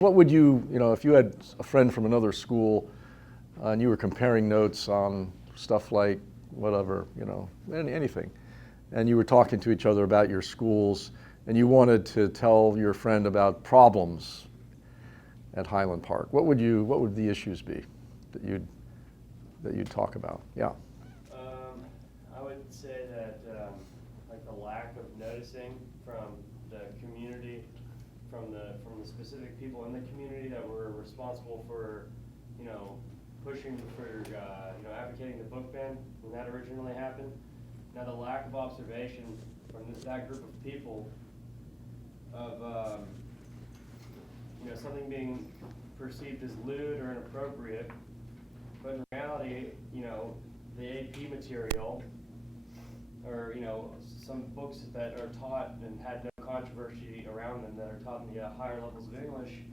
What would if you had a friend from another school and you were comparing notes on stuff like whatever, anything, and you were talking to each other about your schools and you wanted to tell your friend about problems at Highland Park, what would the issues be that you'd talk about? Yeah. I would say that like the lack of noticing from the community, from the specific people in the community that were responsible for, pushing for, advocating the book ban when that originally happened. Now the lack of observation from that group of people of, something being perceived as lewd or inappropriate, but in reality, the AP material or, some books that are taught and had no controversy around them that are taught in the higher levels of English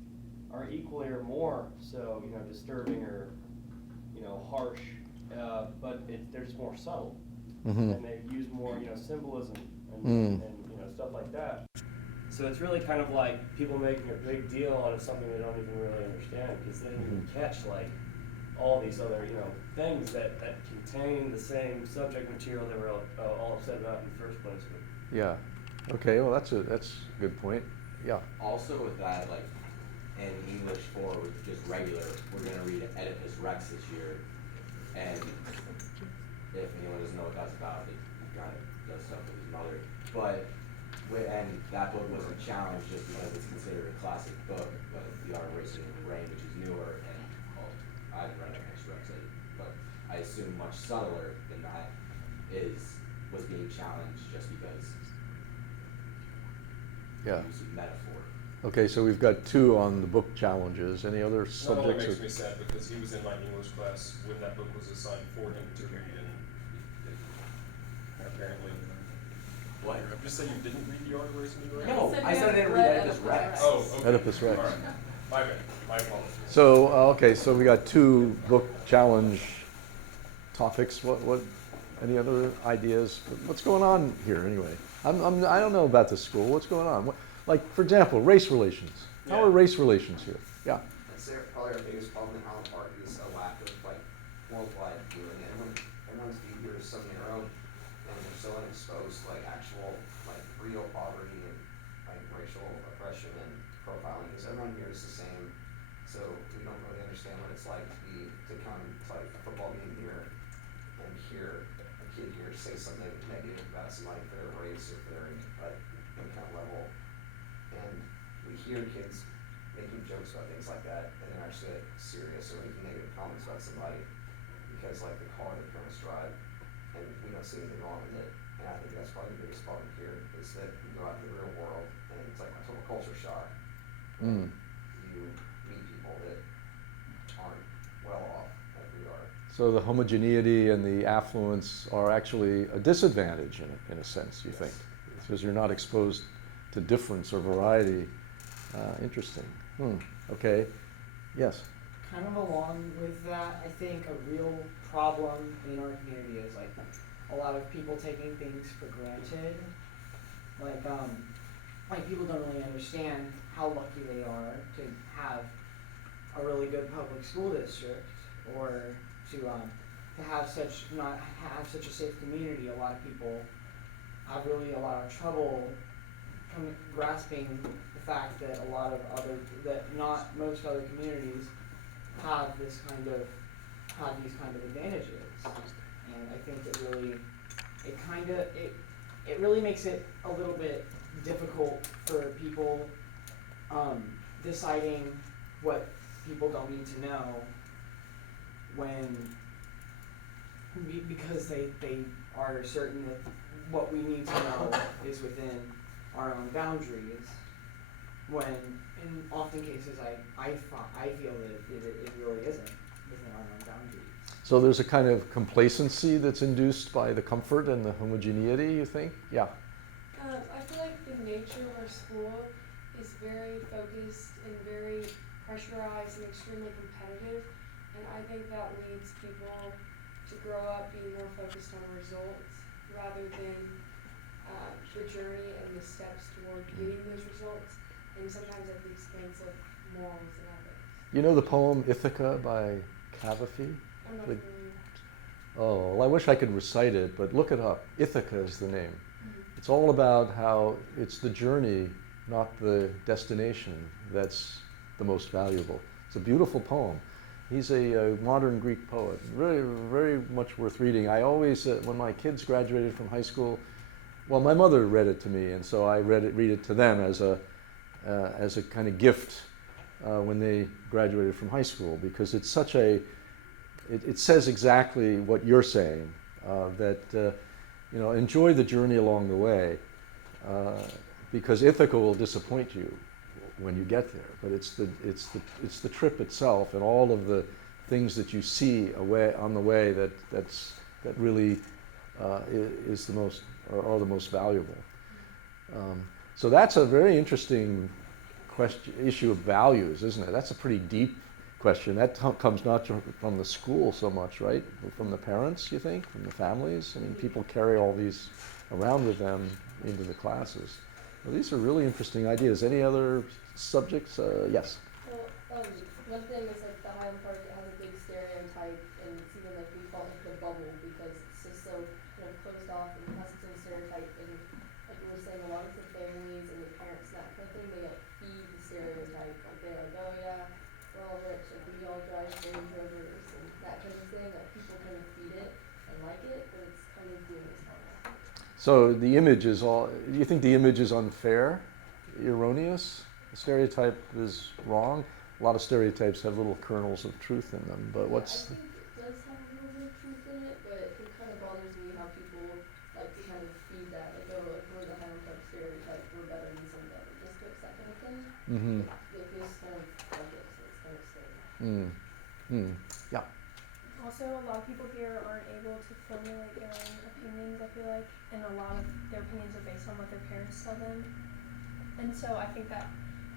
are equally or more so, disturbing or, harsh, but they're just more subtle. Mm-hmm. And they use more, symbolism and stuff like that. So it's really kind of like people making a big deal out of something they don't even really understand because they didn't even catch like all these other, things that contain the same subject material they were all upset about in the first place. Yeah. Okay. Well, that's a good point. Yeah. Also with that, like in English 4, just regular, we're going to read Oedipus Rex this year, and if anyone doesn't know what that's about, it kind of does stuff with his mother. But and that book wasn't challenged just because it's considered a classic book, but The Art of Racing in the Rain, which is newer, and I haven't read Oedipus Rex, but I assume much subtler than that was being challenged just because use of metaphor. Okay, so we've got 2 on the book challenges. Any other subjects? That only makes me sad because he was in my English class when that book was assigned for him to read, and apparently. What? I'm just saying you didn't read The Art of Racing in the Rain? No, I said I didn't read Oedipus Rex. Oh, okay. Oedipus Rex. All right. My bad. My apologies. So so we got 2 book challenge topics. What? Any other ideas? What's going on here anyway? I don't know about this school. What's going on? Like, for example, race relations. How are race relations here? Yeah. I'd say probably our biggest problem in Highland Park is a lack of worldwide viewing. Everyone's view here is so narrow, and they're so unexposed to actual real poverty and racial oppression and profiling. Because everyone here is the same, so we don't really understand what it's like to come to a football game here and hear a kid here say something negative about somebody for their race or for their income level. And we hear kids making jokes about things like that, and they're actually serious or making negative comments about somebody because the car their parents drive, and we don't see anything wrong with it. And I think that's probably the biggest problem here is that you go out in the real world and it's like a total culture shock. You meet people that aren't well off like we are. So the homogeneity and the affluence are actually a disadvantage in a sense, you think, because you're not exposed to difference or variety. Interesting. Okay. Yes. Kind of along with that, I think a real problem in our community is a lot of people taking things for granted. People don't really understand how lucky they are to have a really good public school district or to have such a safe community. A lot of people have really a lot of trouble grasping the fact that not most other communities have these kind of advantages, and I think it really makes it a little bit difficult for people deciding what people don't need to know because they are certain that what we need to know is within our own boundaries, when in often cases I feel that it really isn't within our own boundaries. So there's a kind of complacency that's induced by the comfort and the homogeneity, you think? Yeah. I feel like the nature of our school is very focused and very pressurized and extremely competitive, and I think that leads people to grow up being more focused on results rather than the journey and the steps toward getting those results, and sometimes at the expense of morals and ethics. You know the poem Ithaca by Cavafy? I'm not The- familiar. Oh, well, I wish I could recite it, but look it up. Ithaca is the name. Mhm. It's all about how it's the journey, not the destination, that's the most valuable. It's a beautiful poem. He's a modern Greek poet, very, very much worth reading. I always, when my kids graduated from high school, well, my mother read it to me, and so I read it to them as a kind of gift when they graduated from high school, because it's such it says exactly what you're saying, that enjoy the journey along the way, because Ithaca will disappoint you when you get there, but it's the trip itself and all of the things that you see on the way that really is the most are the most valuable. So that's a very interesting issue of values, isn't it? That's a pretty deep question. That comes not from the school so much, right? From the parents, you think? From the families? I mean, people carry all these around with them into the classes. Well, these are really interesting ideas. Any other subjects? Yes? Well, one thing is like the Highland Park has a big stereotype, and it's even like we call it the bubble because it's just so kind of closed off and has its own stereotype. And like we were saying, a lot of the families and the parents, that kind of thing, they like feed the stereotype. Like they're like, oh yeah, we're all rich, like we all drive Range Rovers and that kind of thing. Like people kind of feed it and like it, but it's kind of doing its harm. So the image is all, do you think the image is unfair, erroneous? The stereotype is wrong? A lot of stereotypes have little kernels of truth in them, but what's... I think it does have a little bit of truth in it, but it kind of bothers me how people like to kind of feed that. Like, oh, if we're the Highland Park stereotype, we're better than some of the other districts, that kind of thing. Mm-hmm. It feels kind of like it, so it's kind of Mm. strange. Mm. Yeah. Also, a lot of people here aren't able to formulate their own opinions, I feel like, and a lot of their opinions are based on what their parents tell them. And so I think that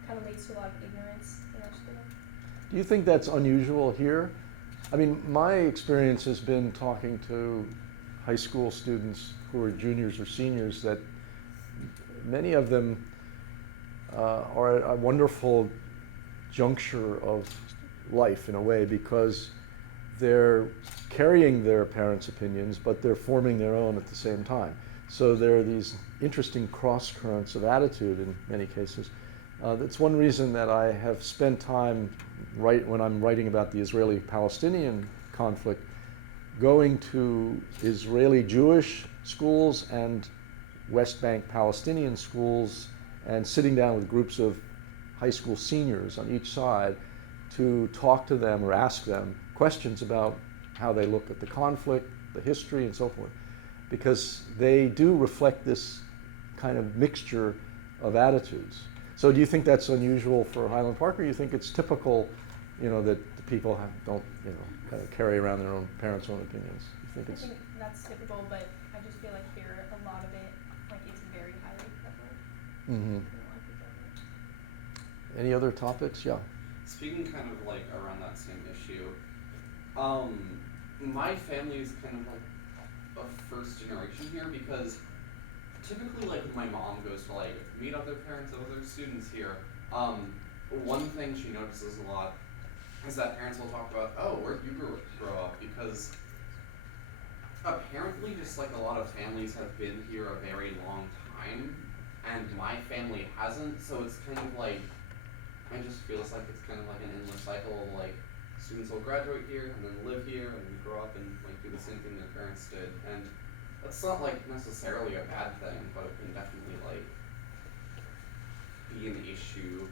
kind of leads to a lot of ignorance in our school. Do you think that's unusual here? I mean, my experience has been talking to high school students who are juniors or seniors that many of them are at a wonderful juncture of life in a way, because they're carrying their parents' opinions, but they're forming their own at the same time. So there are these interesting cross currents of attitude in many cases. That's one reason that I have spent time, when I'm writing about the Israeli-Palestinian conflict, going to Israeli Jewish schools and West Bank Palestinian schools and sitting down with groups of high school seniors on each side to talk to them or ask them questions about how they look at the conflict, the history, and so forth, because they do reflect this kind of mixture of attitudes. So do you think that's unusual for Highland Park, or do you think it's typical, that the people don't, kind of carry around their own parents' own opinions? You think I it's... think that's typical, but I just feel like here a lot of it, like it's very highly prevalent. Mm-hmm. And a lot of people have it. Any other topics? Yeah. Speaking kind of like around that same issue, my family is kind of like a first generation here, because typically like when my mom goes to like meet other parents of other students here, one thing she notices a lot is that parents will talk about, oh, where'd you grow up? Because apparently just like a lot of families have been here a very long time, and my family hasn't, so it's kind of like, it just feels like it's kind of like an endless cycle of like, students will graduate here and then live here and grow up and like do the same thing their parents did. And that's not like necessarily a bad thing, but it can definitely like be an issue.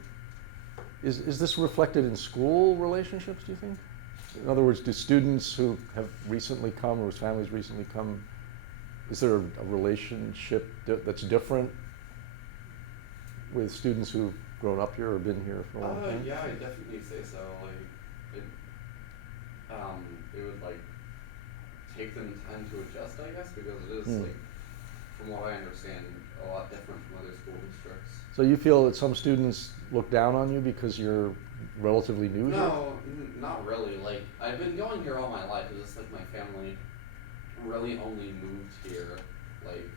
Is this reflected in school relationships, do you think? In other words, do students who have recently come or whose families recently come, is there a relationship that's different with students who've grown up here or been here for a long time? Yeah, I definitely say so. Like, it would like take them time to adjust, I guess, because it is like, from what I understand, a lot different from other school districts. So you feel that some students look down on you because you're relatively new here? No, not really. Like, I've been going here all my life. It's just like my family really only moved here. Like,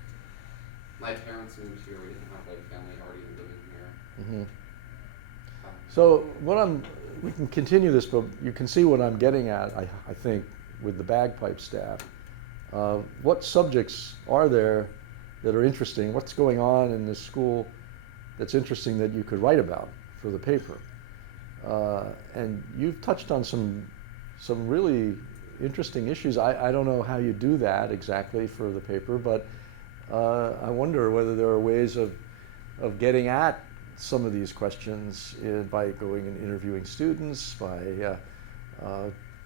my parents moved here. We didn't have like family already living here. Mm-hmm. So we can continue this, but you can see what I'm getting at, I think, with the bagpipe staff. What subjects are there that are interesting? What's going on in this school that's interesting that you could write about for the paper? And you've touched on some really interesting issues. I don't know how you do that exactly for the paper, but I wonder whether there are ways of getting at some of these questions by going and interviewing students, by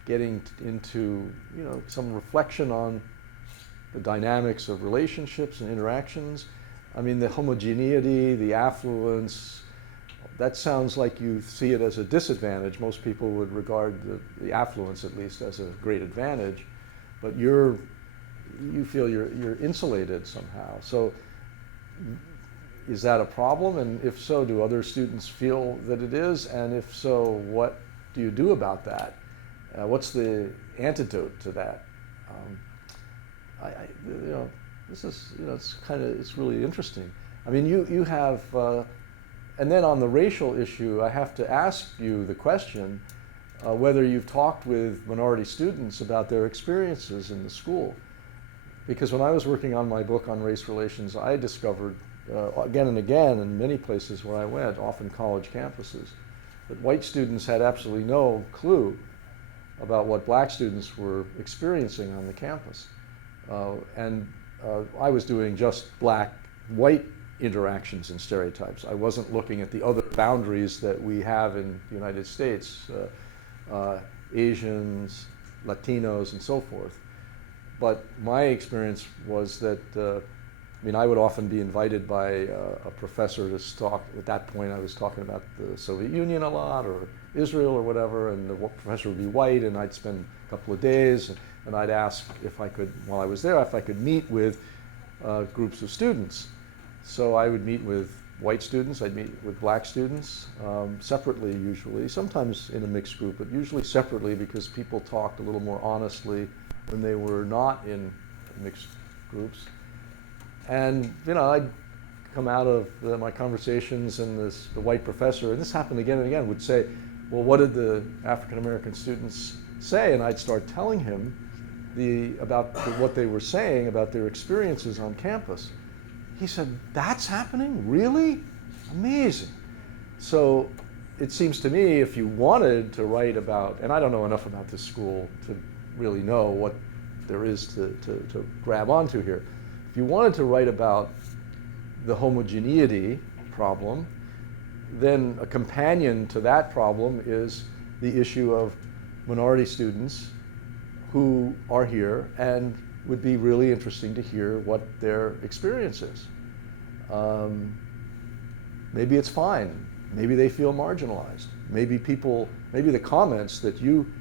getting into some reflection on the dynamics of relationships and interactions. I mean, the homogeneity, the affluence, that sounds like you see it as a disadvantage. Most people would regard the affluence, at least, as a great advantage, but you feel you're insulated somehow. So is that a problem? And if so, do other students feel that it is? And if so, what do you do about that? What's the antidote to that? This is, it's really interesting. I mean, you have, and then on the racial issue, I have to ask you the question whether you've talked with minority students about their experiences in the school. Because when I was working on my book on race relations, I discovered again and again in many places where I went, often college campuses, that white students had absolutely no clue about what black students were experiencing on the campus. I was doing just black-white interactions and stereotypes. I wasn't looking at the other boundaries that we have in the United States, Asians, Latinos, and so forth. But my experience was that, I would often be invited by a professor to talk. At that point, I was talking about the Soviet Union a lot, or Israel, or whatever, and the professor would be white, and I'd spend a couple of days, and I'd ask if I could, while I was there, if I could meet with groups of students. So I would meet with white students, I'd meet with black students, separately usually, sometimes in a mixed group, but usually separately because people talked a little more honestly when they were not in mixed groups. And I'd come out of my conversations, and the white professor, and this happened again and again, would say, well, what did the African American students say? And I'd start telling him about what they were saying about their experiences on campus. He said, that's happening? Really? Amazing. So it seems to me if you wanted to write about, and I don't know enough about this school to really know what there is to grab onto here. If you wanted to write about the homogeneity problem, then a companion to that problem is the issue of minority students who are here and would be really interesting to hear what their experience is. Maybe it's fine. Maybe they feel marginalized. Maybe the comments that you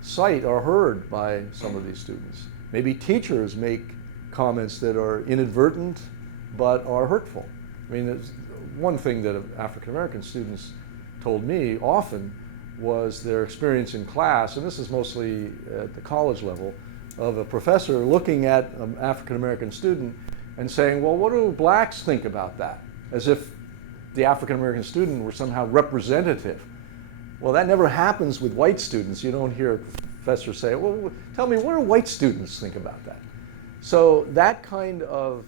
cite are heard by some of these students. Maybe teachers make comments that are inadvertent but are hurtful. I mean, there's one thing that African American students told me often was their experience in class, and this is mostly at the college level, of a professor looking at an African American student and saying, well, what do blacks think about that? As if the African American student were somehow representative. Well, that never happens with white students. You don't hear a professor say, well, tell me, what do white students think about that? So that kind of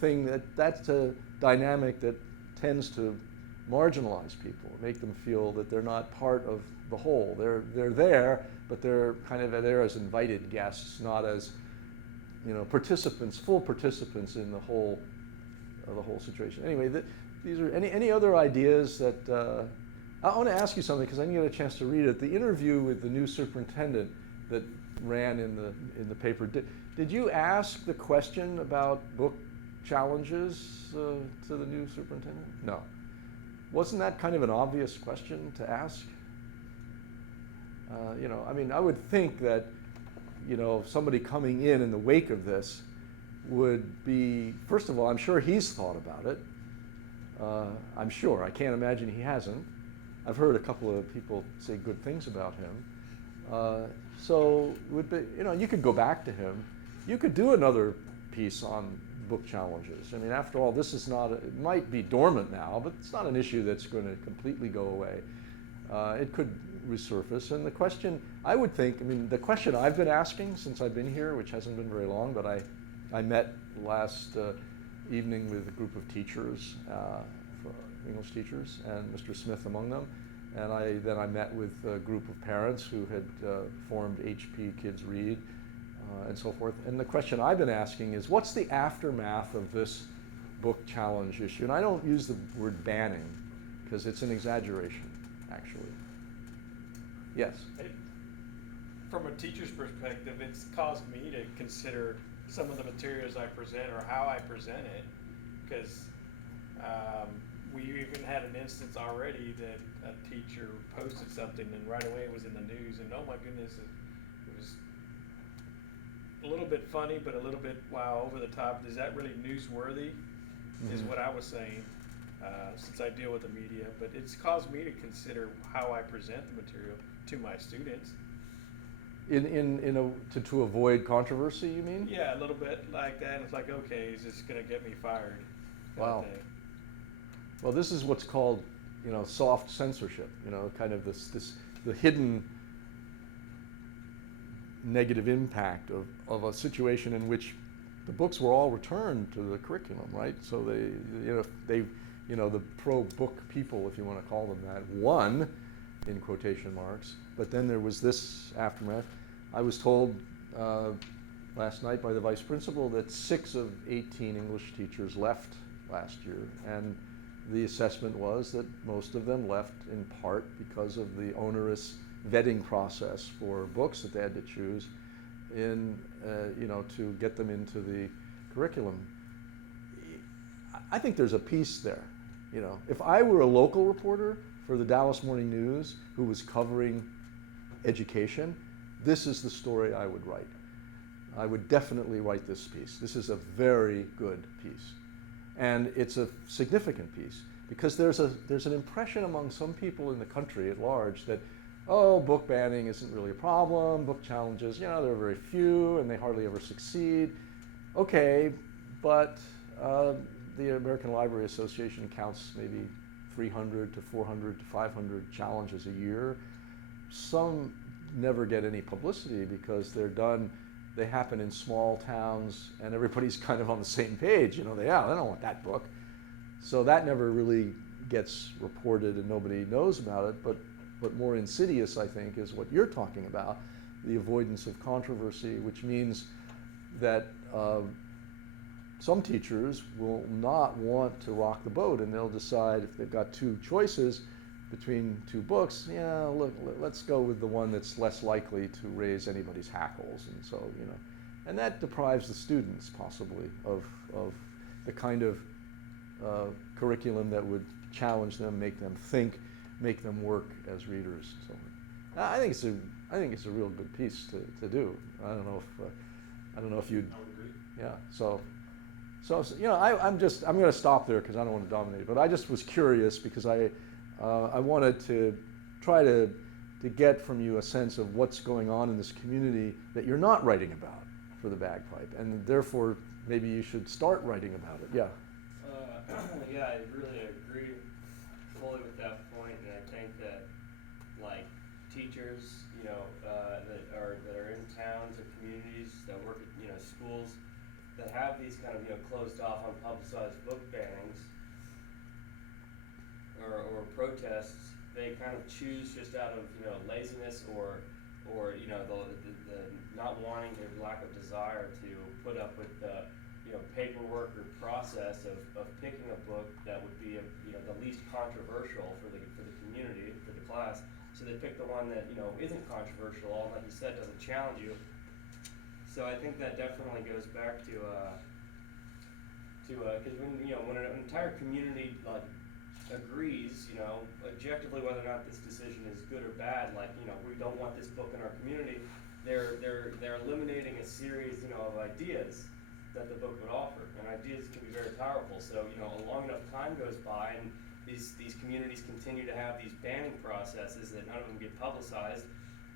thing, that's a dynamic that tends to marginalize people, make them feel that they're not part of the whole. They're there, but they're kind of there as invited guests, not as participants, full participants in the whole situation. Anyway, these are any other ideas that I want to ask you something because I didn't get a chance to read it. The interview with the new superintendent that ran in the paper. Did you ask the question about book challenges to the new superintendent? No. Wasn't that kind of an obvious question to ask? I would think that, somebody coming in the wake of this would be, first of all, I'm sure he's thought about it. I'm sure. I can't imagine he hasn't. I've heard a couple of people say good things about him. So it would be, you could go back to him. You could do another piece on book challenges. I mean, after all, this is not, it might be dormant now, but it's not an issue that's going to completely go away. It could resurface. And the question, I would think, I mean, the question I've been asking since I've been here, which hasn't been very long, but I met last evening with a group of teachers, English teachers, and Mr. Smith among them. And then I met with a group of parents who had formed HP Kids Read and so forth. And the question I've been asking is, what's the aftermath of this book challenge issue? And I don't use the word banning because it's an exaggeration, actually. Yes? From a teacher's perspective, it's caused me to consider some of the materials I present or how I present it, because we even had an instance already that a teacher posted something and right away it was in the news, and oh my goodness, it was a little bit funny, but a little bit, wow, over the top. Is that really newsworthy? Is what I was saying, since I deal with the media. But it's caused me to consider how I present the material to my students. To avoid controversy, you mean? Yeah, a little bit like that. It's like, okay, is this going to get me fired? Wow. Well, this is what's called, soft censorship. Kind of the hidden negative impact of a situation in which the books were all returned to the curriculum, right? So the pro-book people, if you want to call them that, won, in quotation marks. But then there was this aftermath. I was told last night by the vice principal that 6 of 18 English teachers left last year, and the assessment was that most of them left in part because of the onerous vetting process for books that they had to choose to get them into the curriculum. I think there's a piece there. If I were a local reporter for the Dallas Morning News who was covering education, this is the story I would write. I would definitely write this piece. This is a very good piece. And it's a significant piece because there's an impression among some people in the country at large that, oh, book banning isn't really a problem, book challenges, there are very few and they hardly ever succeed. Okay, but the American Library Association counts maybe 300 to 400 to 500 challenges a year. Some never get any publicity because they happen in small towns and everybody's kind of on the same page. They don't want that book. So that never really gets reported and nobody knows about it. But more insidious, I think, is what you're talking about, the avoidance of controversy, which means that some teachers will not want to rock the boat, and they'll decide if they've got 2 choices between 2 books, let's go with the one that's less likely to raise anybody's hackles. And so, and that deprives the students possibly of the kind of curriculum that would challenge them, make them think, make them work as readers. So I think it's a real good piece to do. I don't know if you'd. I would agree. Yeah. So I'm going to stop there because I don't want to dominate. But I just was curious because I wanted to try to get from you a sense of what's going on in this community that you're not writing about for the bagpipe, and therefore maybe you should start writing about it. Yeah. Yeah, I really agree fully with that point, and I think that teachers, that are in towns or communities that work at schools that have these kind of closed off, unpublicized book bannings or protests, they kind of choose just out of laziness or the not wanting, their lack of desire to put up with the paperwork or process of picking a book that would be the least controversial for the community, for the class. So they pick the one that isn't controversial, all like you said doesn't challenge you. So I think that definitely goes back to because when an entire community agrees, objectively whether or not this decision is good or bad, we don't want this book in our community, they're eliminating a series of ideas that the book would offer, and ideas can be very powerful. So a long enough time goes by, and these communities continue to have these banning processes that none of them get publicized.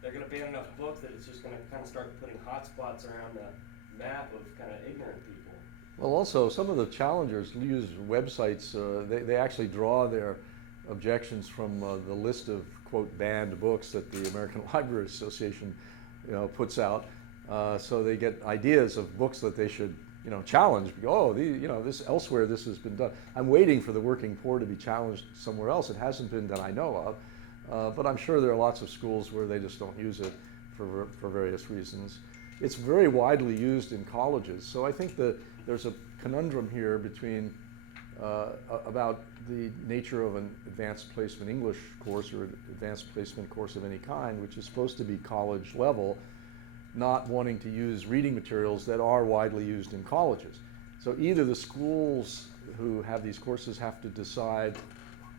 They're going to ban enough books that it's just going to kind of start putting hot spots around the map of kind of ignorant people. Well, also, some of the challengers use websites, they actually draw their objections from the list of, quote, banned books that the American Library Association, puts out. So they get ideas of books that they should, challenge. Oh, this elsewhere, this has been done. I'm waiting for the working poor to be challenged somewhere else. It hasn't been that I know of, but I'm sure there are lots of schools where they just don't use it for various reasons. It's very widely used in colleges, so I think that there's a conundrum here between about the nature of an advanced placement English course or an advanced placement course of any kind, which is supposed to be college level, not wanting to use reading materials that are widely used in colleges. So either the schools who have these courses have to decide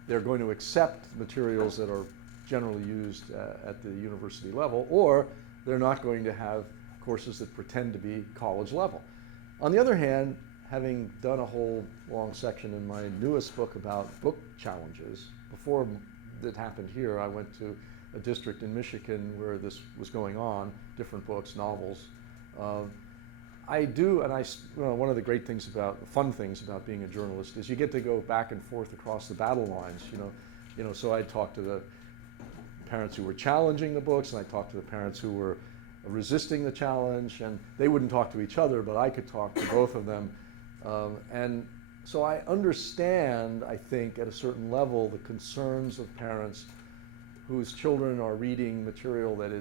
they're going to accept materials that are generally used at the university level, or they're not going to have courses that pretend to be college level. On the other hand, having done a whole long section in my newest book about book challenges, before that happened here, I went to a district in Michigan where this was going on, different books, novels. One of the great things fun things about being a journalist is you get to go back and forth across the battle lines, so I talked to the parents who were challenging the books, and I talked to the parents who were resisting the challenge, and they wouldn't talk to each other, but I could talk to both of them. And so I understand, I think, at a certain level, the concerns of parents whose children are reading material that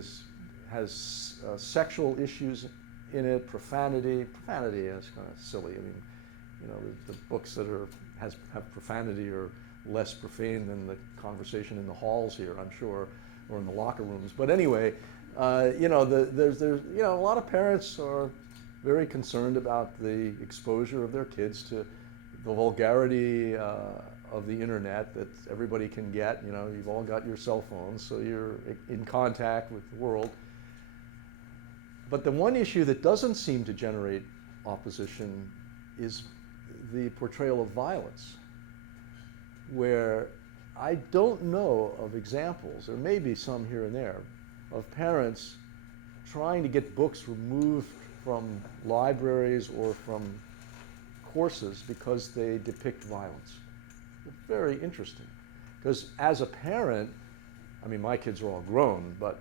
has sexual issues in it, profanity. Profanity is kind of silly. I mean, the books that have profanity are less profane than the conversation in the halls here, I'm sure, or in the locker rooms. But anyway, there's a lot of parents are very concerned about the exposure of their kids to the vulgarity of the internet that everybody can get. You've all got your cell phones, so you're in contact with the world. But the one issue that doesn't seem to generate opposition is the portrayal of violence, where I don't know of examples, there may be some here and there, of parents trying to get books removed from libraries or from courses because they depict violence. It's very interesting, because as a parent, I mean, my kids are all grown, but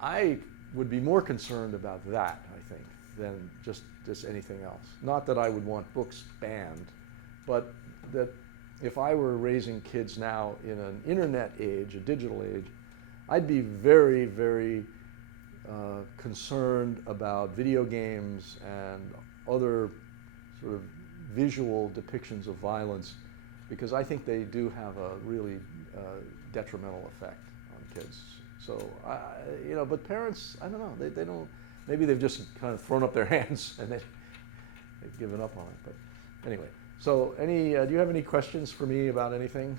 I would be more concerned about that, I think, than just anything else. Not that I would want books banned, but that if I were raising kids now in an internet age, a digital age, I'd be very, very concerned about video games and other sort of visual depictions of violence, because I think they do have a really detrimental effect on kids. So, but parents, I don't know, they don't, maybe they've just kind of thrown up their hands and they've given up on it. But anyway, so do you have any questions for me about anything?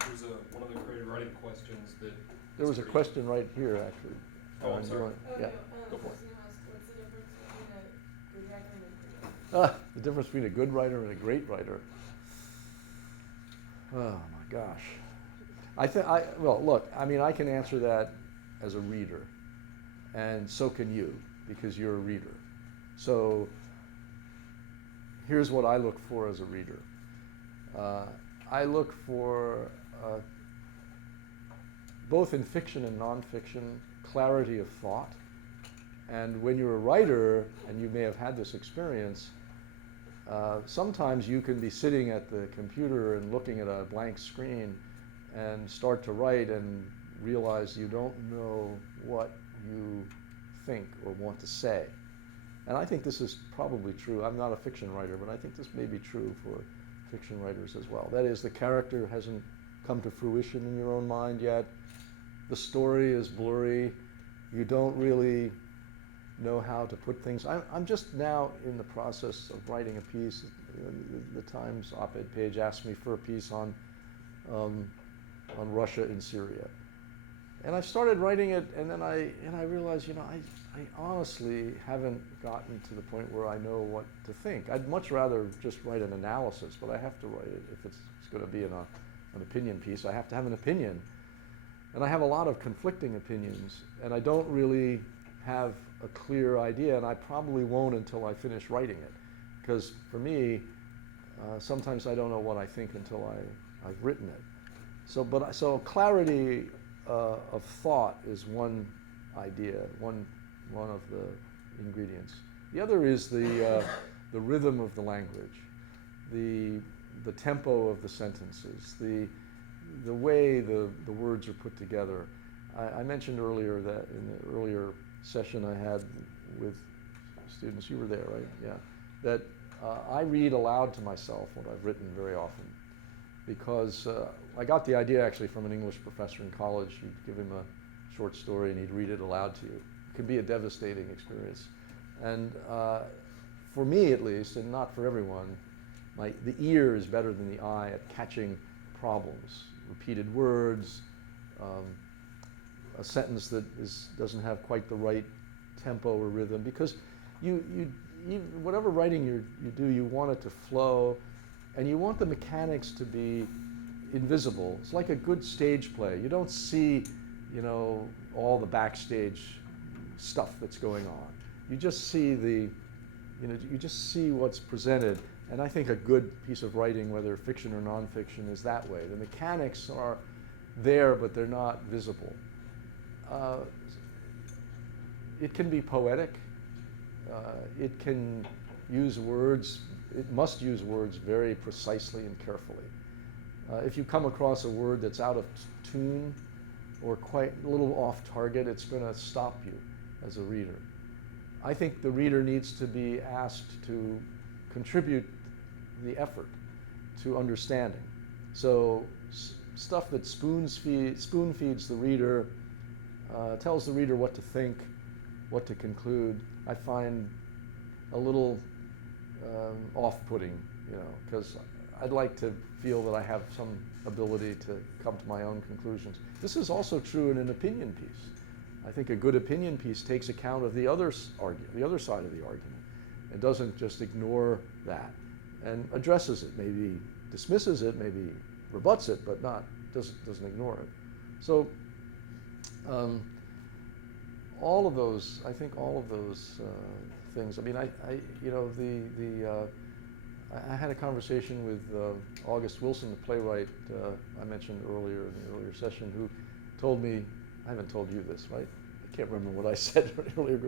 There's one of the creative writing questions that. There was a question right here, actually. Oh, I'm sorry. Yeah. Go for it. The difference between a good writer and a great writer. Oh my gosh. Well, look, I mean, I can answer that as a reader, and so can you, because you're a reader. So here's what I look for as a reader. I look for, both in fiction and nonfiction, clarity of thought. And when you're a writer, and you may have had this experience, sometimes you can be sitting at the computer and looking at a blank screen and start to write and realize you don't know what you think or want to say. And I think this is probably true. I'm not a fiction writer, but I think this may be true for fiction writers as well. That is, the character hasn't come to fruition in your own mind yet. The story is blurry. You don't really know how to put things. I'm just now in the process of writing a piece. The Times op-ed page asked me for a piece on Russia and Syria. And I started writing it, and then I realized, I honestly haven't gotten to the point where I know what to think. I'd much rather just write an analysis, but I have to write it. If it's going to be an opinion piece, I have to have an opinion. And I have a lot of conflicting opinions, and I don't really have a clear idea, and I probably won't until I finish writing it. Because for me, sometimes I don't know what I think until I've written it. So clarity of thought is one idea, one of the ingredients. The other is the rhythm of the language, the tempo of the sentences, the way the words are put together. I mentioned earlier that in the earlier session I had with students, you were there, right? Yeah. That I read aloud to myself what I've written very often, because I got the idea actually from an English professor in college. You'd give him a short story and he'd read it aloud to you. It can be a devastating experience. And for me at least, and not for everyone, the ear is better than the eye at catching problems, repeated words, a sentence that doesn't have quite the right tempo or rhythm, because whatever writing you do, you want it to flow, and you want the mechanics to be invisible. It's like a good stage play. You don't see, all the backstage stuff that's going on. You just see you just see what's presented. And I think a good piece of writing, whether fiction or nonfiction, is that way. The mechanics are there, but they're not visible. It can be poetic. It can use words. It must use words very precisely and carefully. If you come across a word that's out of tune or quite a little off target, it's going to stop you as a reader. I think the reader needs to be asked to contribute the effort to understanding. So stuff that spoon feeds the reader, tells the reader what to think, what to conclude, I find a little off-putting, because I'd like to feel that I have some ability to come to my own conclusions. This is also true in an opinion piece. I think a good opinion piece takes account of the other side of the argument, and doesn't just ignore that, and addresses it, maybe dismisses it, maybe rebuts it, but doesn't ignore it. So all of those things. I mean, I had a conversation with August Wilson, the playwright I mentioned earlier in the earlier session, who told me, I haven't told you this, right? I can't remember what I said earlier.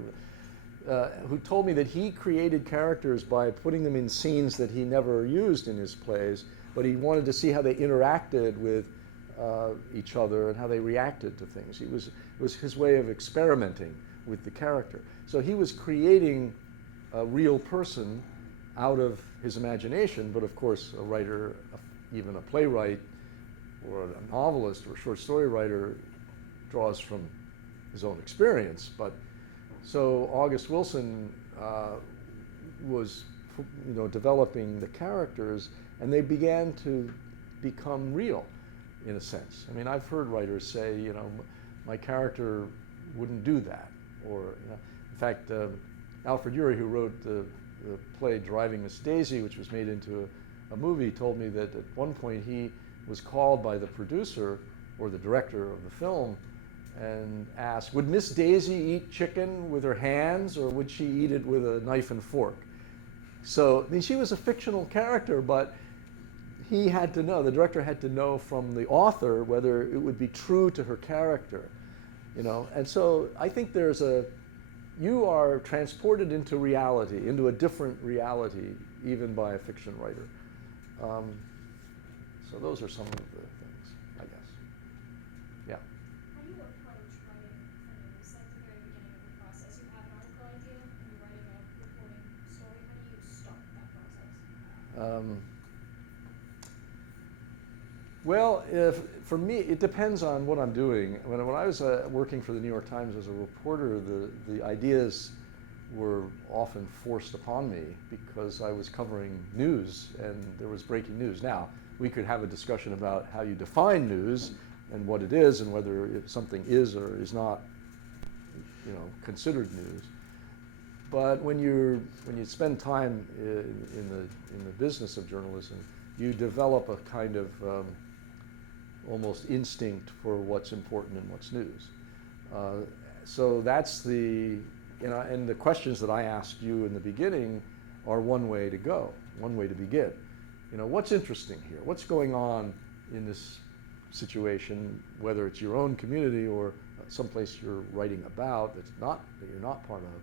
Who told me that he created characters by putting them in scenes that he never used in his plays, but he wanted to see how they interacted with each other and how they reacted to things. It was his way of experimenting with the character. So he was creating a real person out of his imagination, but of course a writer, even a playwright or a novelist or a short story writer, draws from his own experience. But so August Wilson was developing the characters, and they began to become real in a sense. I mean, I've heard writers say, my character wouldn't do that, or in fact, Alfred Urey, who wrote the play Driving Miss Daisy, which was made into a movie, told me that at one point he was called by the producer or the director of the film and asked, would Miss Daisy eat chicken with her hands, or would she eat it with a knife and fork? So, I mean, she was a fictional character, but he had to know, the director had to know from the author whether it would be true to her character, And so I think you are transported into reality, into a different reality, even by a fiction writer. So those are some of the things, I guess. Yeah. How do you approach writing a news? At the very beginning of the process, you have an article idea and you're writing a reporting story. How do you start that process? Well, for me, it depends on what I'm doing. When I was working for the New York Times as a reporter, the ideas were often forced upon me because I was covering news and there was breaking news. Now, we could have a discussion about how you define news and what it is and whether something is or is not, considered news. But when you spend time in the business of journalism, you develop a kind of almost instinct for what's important and what's news. so that's the, and the questions that I asked you in the beginning are one way to go, one way to begin. What's interesting here? What's going on in this situation, whether it's your own community or someplace you're writing about that you're not part of,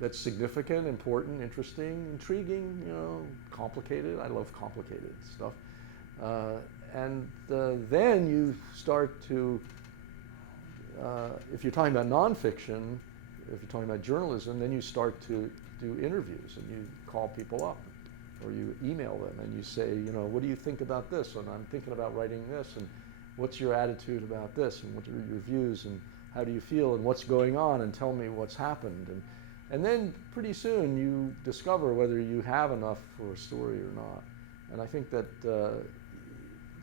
that's significant, important, interesting, intriguing, complicated. I love complicated stuff. And then you start to, if you're talking about nonfiction, if you're talking about journalism, then you start to do interviews and you call people up or you email them and you say, what do you think about this? And I'm thinking about writing this, and what's your attitude about this? And what are your views? And how do you feel? And what's going on? And tell me what's happened. And then pretty soon you discover whether you have enough for a story or not. And I think that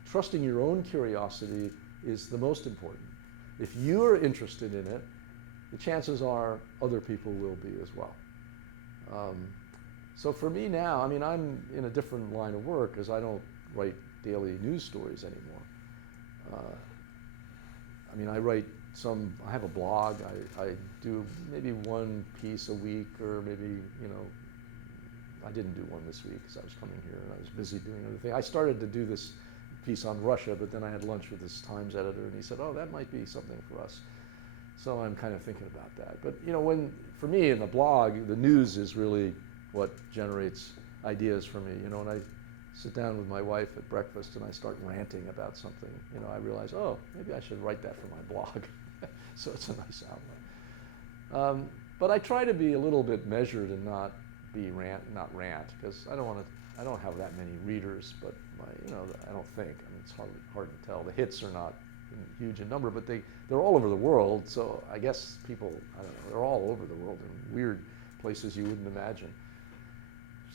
trusting your own curiosity is the most important. If you're interested in it, the chances are other people will be as well. So for me now, I'm in a different line of work because I don't write daily news stories anymore. I have a blog. I do maybe one piece a week, or maybe, I didn't do one this week because I was coming here and I was busy doing other things. I started to do this piece on Russia, but then I had lunch with this Times editor and he said, oh, that might be something for us. So I'm kind of thinking about that. But for me in the blog, the news is really what generates ideas for me. When I sit down with my wife at breakfast and I start ranting about something, I realize, oh, maybe I should write that for my blog. So it's a nice outlet. But I try to be a little bit measured and not rant, because I don't have that many readers, but I don't think. It's hard to tell. The hits are not huge in number, but they're all over the world. So I guess people, I don't know, they're all over the world in weird places you wouldn't imagine.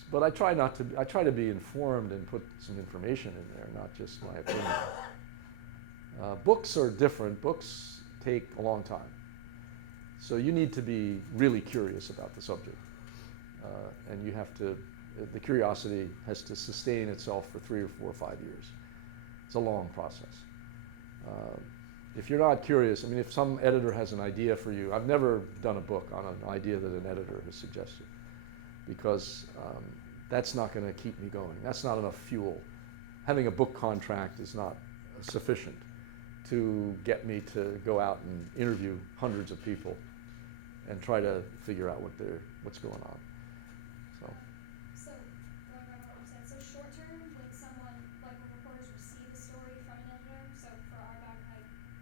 But I try to be informed and put some information in there, not just my opinion. Books are different. Books take a long time. So you need to be really curious about the subject. And the curiosity has to sustain itself for 3 or 4 or 5 years. It's a long process. If you're not curious, if some editor has an idea for you, I've never done a book on an idea that an editor has suggested, because that's not going to keep me going. That's not enough fuel. Having a book contract is not sufficient to get me to go out and interview hundreds of people and try to figure out what's going on. So going back to what you said, so short term, when reporters receive a story from an editor, so for our back,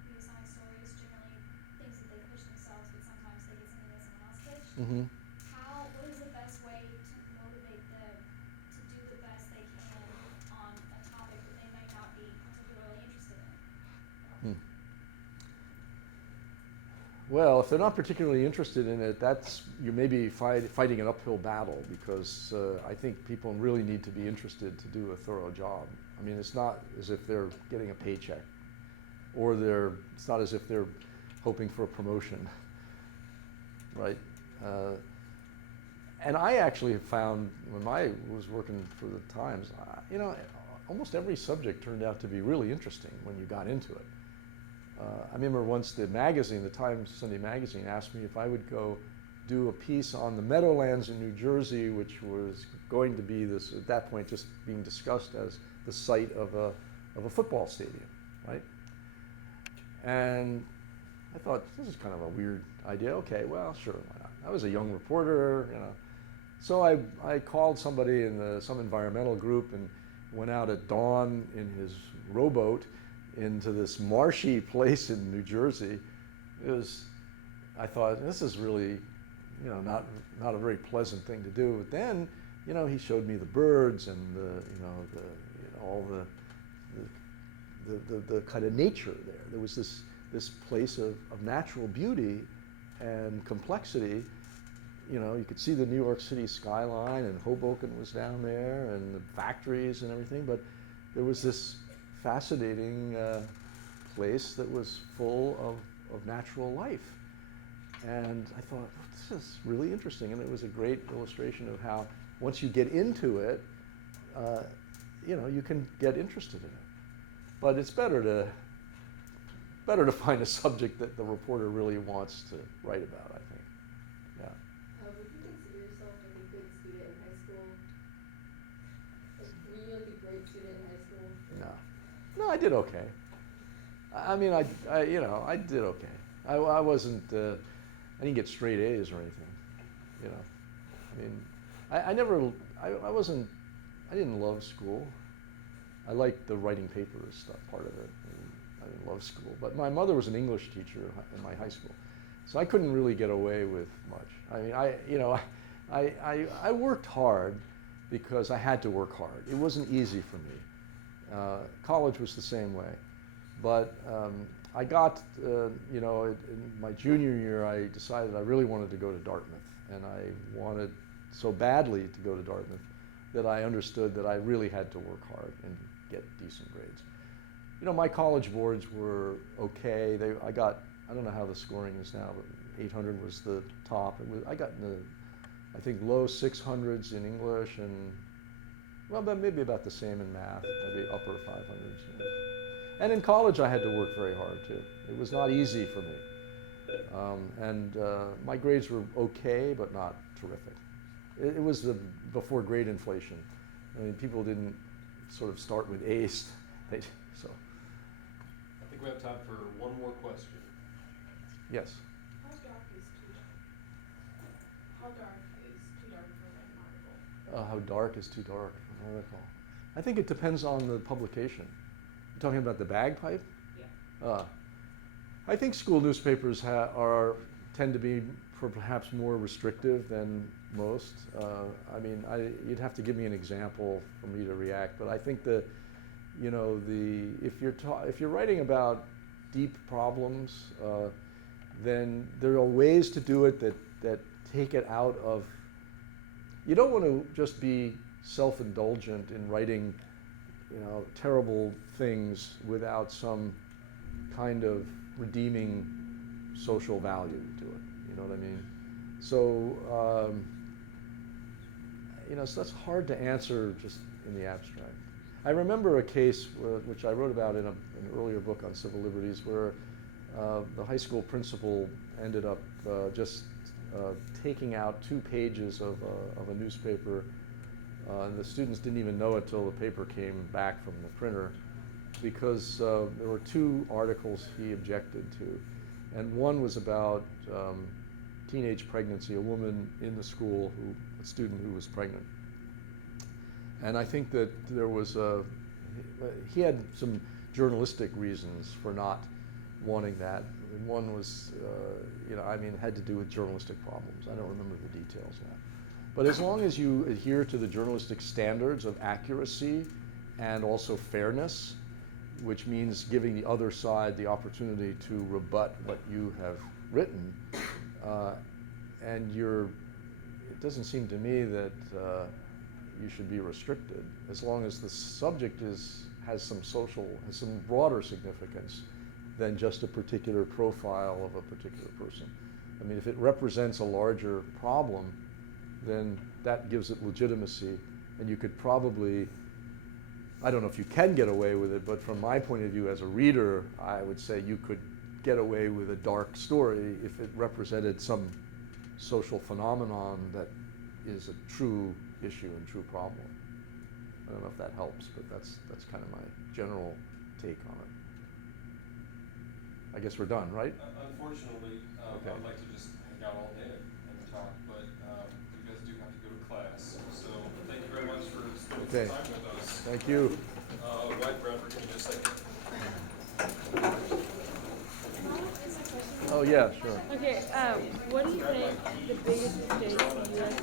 we assign stories, generally things that they push themselves, but sometimes they get something that someone else pitched. Mm-hmm. What is the best way to motivate them to do the best they can on a topic that they might not be particularly interested in? Well, if they're not particularly interested in it, you may be fighting an uphill battle, because I think people really need to be interested to do a thorough job. It's not as if they're getting a paycheck, or it's not as if they're hoping for a promotion, right? And I actually have found, when I was working for the Times, almost every subject turned out to be really interesting when you got into it. I remember once the Times Sunday Magazine, asked me if I would go do a piece on the Meadowlands in New Jersey, which was going to be at that point, just being discussed as the site of a football stadium, right? And I thought, this is kind of a weird idea. Okay, well, sure, why not? I was a young reporter, So I called somebody in some environmental group and went out at dawn in his rowboat into this marshy place in New Jersey. I thought, this is really, not a very pleasant thing to do. But then, he showed me the birds and all the kind of nature there. There was this place of natural beauty and complexity. You could see the New York City skyline, and Hoboken was down there, and the factories and everything. But there was this fascinating place that was full of natural life. And I thought, this is really interesting. And it was a great illustration of how, once you get into it, you can get interested in it. But it's better to better to find a subject that the reporter really wants to write about, I think. Yeah. Would you consider yourself like a good student in high school? Like, were you like a great student in high school? No, I did okay. I mean, I did okay. I wasn't, I didn't get straight A's or anything, you know. I mean, I didn't love school. I liked the writing papers stuff, part of it. I didn't love school. But my mother was an English teacher in my high school, so I couldn't really get away with much. I mean, I worked hard because I had to work hard. It wasn't easy for me. College was the same way. But I got, in my junior year, I decided I really wanted to go to Dartmouth. And I wanted so badly to go to Dartmouth that I understood that I really had to work hard and get decent grades. You know, my college boards were okay. I don't know how the scoring is now, but 800 was the top. I got in the, I think, low 600s in English and, well, maybe about the same in math, maybe upper 500s. You know. And in college, I had to work very hard, too. It was not easy for me. My grades were okay, but not terrific. It was before grade inflation. I mean, people didn't sort of start with A's. So. I think we have time for one more question. Yes. How dark is too dark for an article? How dark is too dark for an article? I think it depends on the publication. You're talking about the bagpipe? Yeah. I think school newspapers tend to be perhaps more restrictive than most. I mean, you'd have to give me an example for me to react, but I think if you're writing about deep problems, then there are ways to do it that take it out of. You don't want to just be self-indulgent in writing, terrible things without some kind of redeeming social value to it. You know what I mean? So, so that's hard to answer just in the abstract. I remember a case which I wrote about in an earlier book on civil liberties where the high school principal ended up just taking out 2 pages of a newspaper, and the students didn't even know it till the paper came back from the printer, because there were 2 articles he objected to. And one was about teenage pregnancy, a woman in the school, a student who was pregnant. And I think that there was he had some journalistic reasons for not wanting that. And one was, had to do with journalistic problems. I don't remember the details now. But as long as you adhere to the journalistic standards of accuracy and also fairness, which means giving the other side the opportunity to rebut what you have written, it doesn't seem to me that you should be restricted, as long as the subject has some broader significance than just a particular profile of a particular person. I mean, if it represents a larger problem, then that gives it legitimacy, and you could probably, I don't know if you can get away with it, but from my point of view as a reader, I would say you could get away with a dark story if it represented some social phenomenon that is a true issue and true problem. I don't know if that helps, but that's kind of my general take on it. I guess we're done, right? Unfortunately, Okay. I'd like to just hang out all day and talk, but you guys do have to go to class. So thank you very much for spending Okay. some time with us. Thank you. White Bradford, give me just a second. Oh, yeah, sure. Okay, what do you think the biggest mistake the U.S.